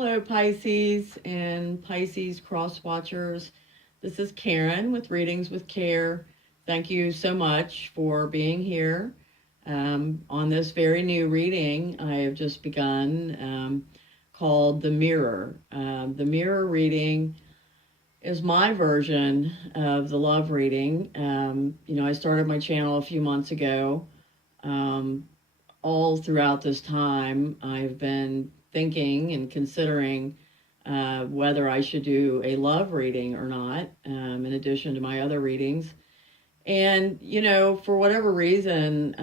Hello, Pisces and Pisces cross watchers. This is Karen with Readings with Care. Thank you so much for being here. On this very new reading I have just begun called The Mirror. The Mirror reading is my version of the love reading. I started my channel a few months ago. All throughout this time, I've been thinking and considering whether I should do a love reading or not, in addition to my other readings. And, for whatever reason,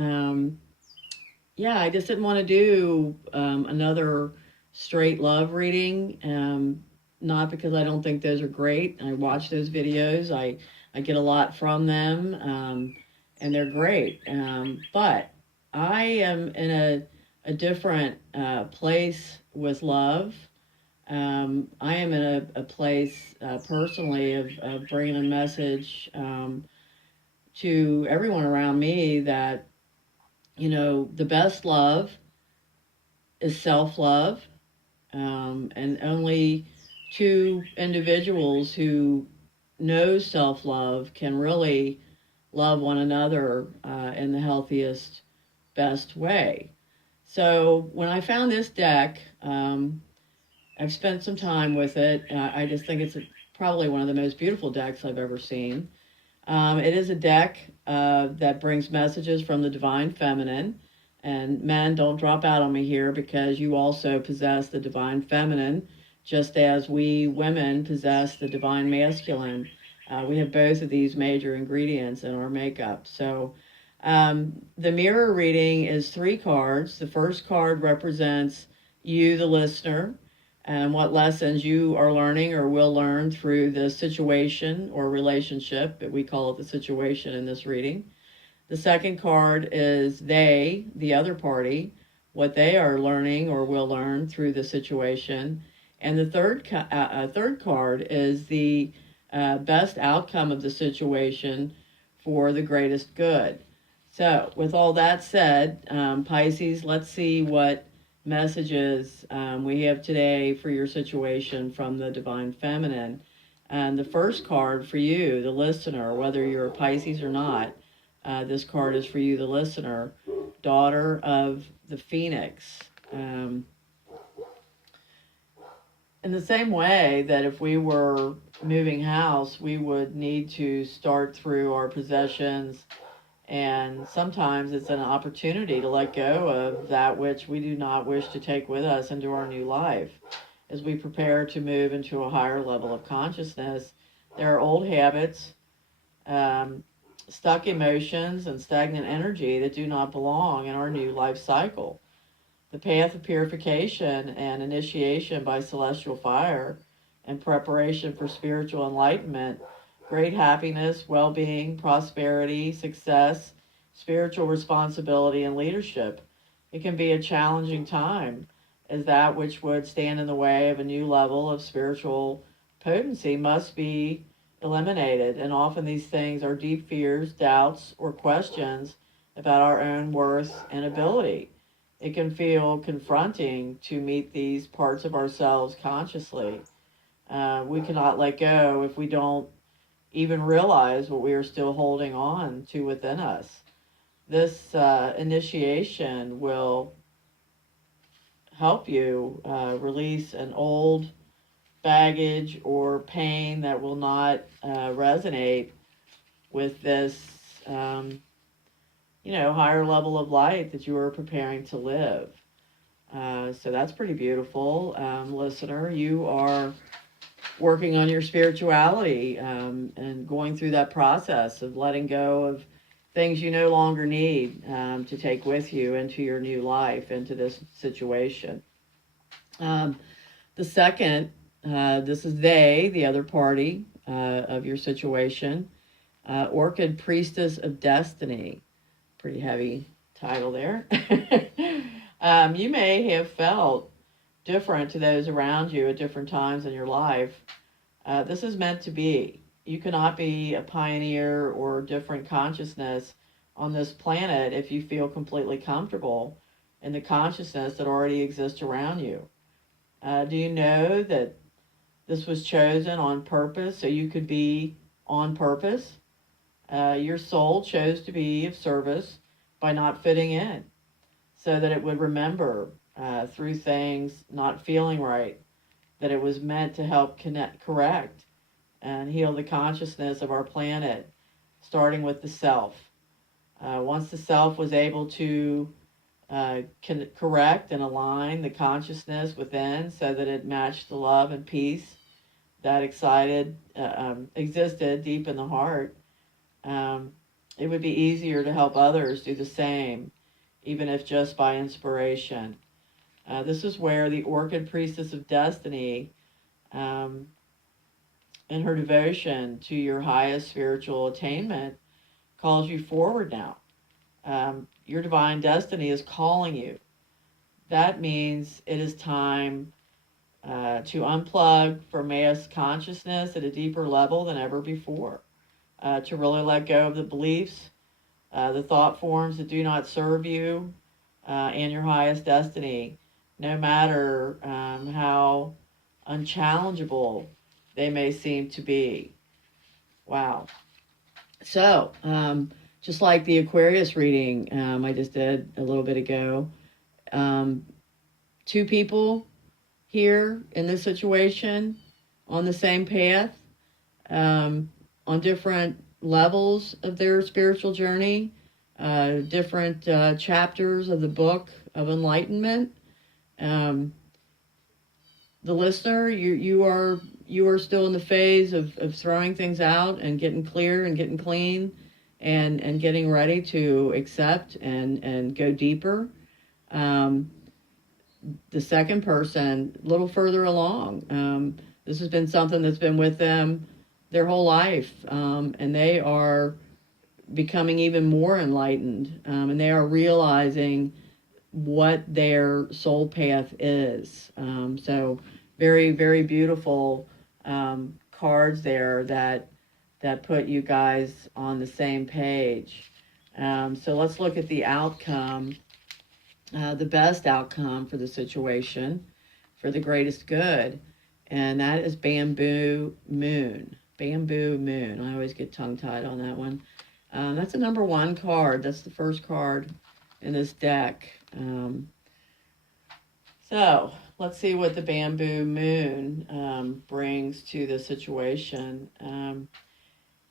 I just didn't want to do another straight love reading. Not because I don't think those are great. I watch those videos. I get a lot from them, and they're great. But I am in a different place with love. I am in a place personally of bringing a message to everyone around me that, the best love is self-love. And only two individuals who know self-love can really love one another in the healthiest, best way. So when I found this deck, I've spent some time with it. I just think it's probably one of the most beautiful decks I've ever seen. It is a deck that brings messages from the divine feminine. And men, don't drop out on me here, because you also possess the divine feminine, just as we women possess the divine masculine. We have both of these major ingredients in our makeup. So the mirror reading is 3 cards. The first card represents you, the listener, and what lessons you are learning or will learn through the situation or relationship. But we call it the situation in this reading. The second card is they, the other party, what they are learning or will learn through the situation. And the third card is the best outcome of the situation for the greatest good. So with all that said, Pisces, let's see what messages we have today for your situation from the divine feminine. And the first card for you, the listener, whether you're a Pisces or not, this card is for you, the listener, daughter of the Phoenix. In the same way that if we were moving house, we would need to start through our possessions, and sometimes it's an opportunity to let go of that which we do not wish to take with us into our new life. As we prepare to move into a higher level of consciousness, there are old habits, stuck emotions, and stagnant energy that do not belong in our new life cycle. The path of purification and initiation by celestial fire and preparation for spiritual enlightenment, great happiness, well-being, prosperity, success, spiritual responsibility, and leadership. It can be a challenging time, as that which would stand in the way of a new level of spiritual potency must be eliminated. And often these things are deep fears, doubts, or questions about our own worth and ability. It can feel confronting to meet these parts of ourselves consciously. We cannot let go if we don't even realize what we are still holding on to within us. This initiation will help you release an old baggage or pain that will not resonate with this, higher level of light that you are preparing to live. So that's pretty beautiful, listener. You are working on your spirituality and going through that process of letting go of things you no longer need to take with you into your new life, into this situation. The second, this is they, the other party of your situation. Orchid Priestess of Destiny. Pretty heavy title there. You may have felt different to those around you at different times in your life. This is meant to be. You cannot be a pioneer or different consciousness on this planet if you feel completely comfortable in the consciousness that already exists around you. Do you know that this was chosen on purpose so you could be on purpose? Your soul chose to be of service by not fitting in so that it would remember through things not feeling right, that it was meant to help correct and heal the consciousness of our planet, starting with the self. Once the self was able to correct and align the consciousness within so that it matched the love and peace that existed deep in the heart, um, it would be easier to help others do the same, even if just by inspiration. This is where the Orchid Priestess of Destiny, um, in her devotion to your highest spiritual attainment, calls you forward now. Your divine destiny is calling you. That means it is time to unplug from mass consciousness at a deeper level than ever before, to really let go of the beliefs, the thought forms that do not serve you and your highest destiny, no matter how unchallengeable they may seem to be. Wow. So, just like the Aquarius reading I just did a little bit ago, um, two people here in this situation on the same path, um, on different levels of their spiritual journey, different chapters of the book of enlightenment. Um, the listener, you are still in the phase of throwing things out and getting clear and getting clean and getting ready to accept and go deeper. Um, the second person, a little further along. This has been something that's been with them their whole life, and they are becoming even more enlightened, and they are realizing what their soul path is. So, very, very beautiful cards there that put you guys on the same page. So let's look at the outcome, the best outcome for the situation, for the greatest good, and that is Bamboo Moon. Bamboo Moon. I always get tongue tied on that one. That's a number one card. That's the first card in this deck. So let's see what the Bamboo Moon brings to the situation.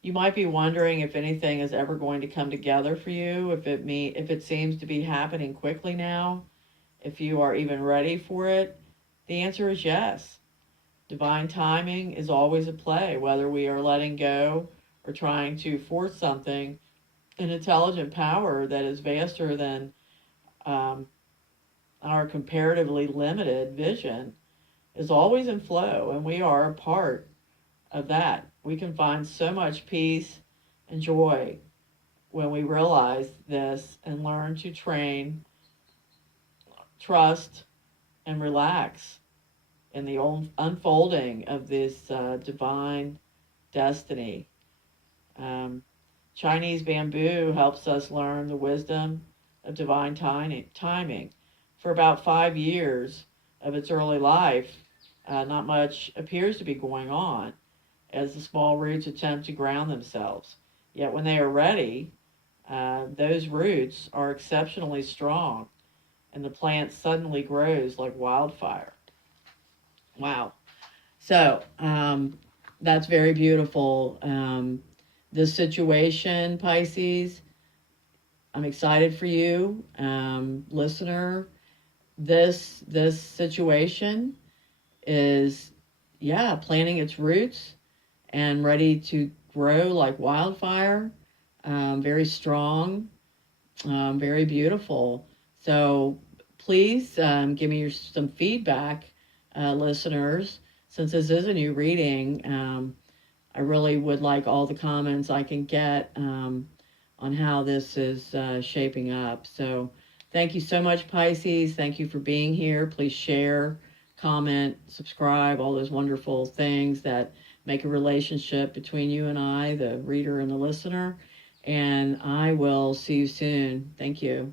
You might be wondering if anything is ever going to come together for you, if it seems to be happening quickly now, if you are even ready for it. The answer is yes. Divine timing is always at play, whether we are letting go or trying to force something. An intelligent power that is vaster than um, our comparatively limited vision is always in flow, and we are a part of that. We can find so much peace and joy when we realize this and learn to train, trust, and relax in the unfolding of this divine destiny. Um, Chinese bamboo helps us learn the wisdom of divine timing. For about 5 years of its early life, not much appears to be going on as the small roots attempt to ground themselves. Yet when they are ready, those roots are exceptionally strong and the plant suddenly grows like wildfire. Wow. So that's very beautiful. This situation, Pisces, I'm excited for you, listener. This situation is, yeah, planting its roots and ready to grow like wildfire. Very strong, very beautiful. So please give me some feedback, listeners. Since this is a new reading, I really would like all the comments I can get on how this is shaping up. So thank you so much, Pisces. Thank you for being here. Please share, comment, subscribe, all those wonderful things that make a relationship between you and I, the reader and the listener. And I will see you soon. Thank you.